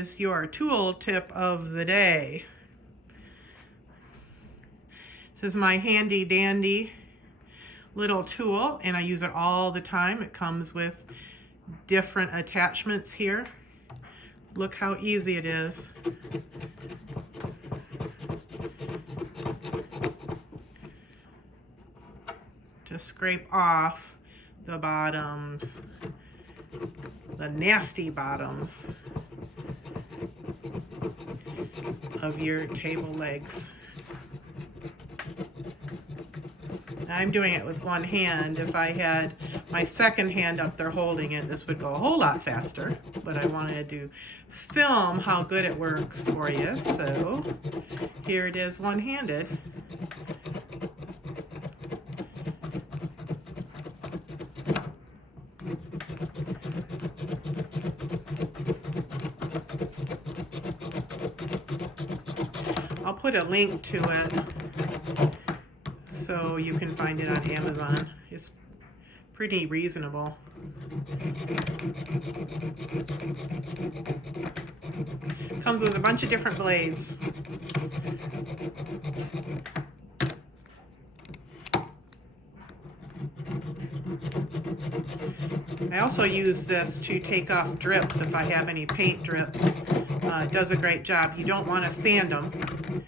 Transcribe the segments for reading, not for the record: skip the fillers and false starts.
is your tool tip of the day. This is my handy dandy little tool, and I use it all the time. It comes with different attachments here. Look how easy it is. To scrape off the bottoms, the nasty bottoms of your table legs. I'm doing it with one hand. If I had my second hand up there holding it, this would go a whole lot faster, but I wanted to film how good it works for you, so here it is one-handed. I'll put a link to it so you can find it on Amazon. It's pretty reasonable. Comes with a bunch of different blades. I also use this to take off drips if I have any paint drips. It does a great job. You don't want to sand them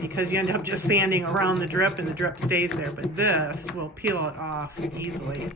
because you end up just sanding around the drip and the drip stays there, but this will peel it off easily.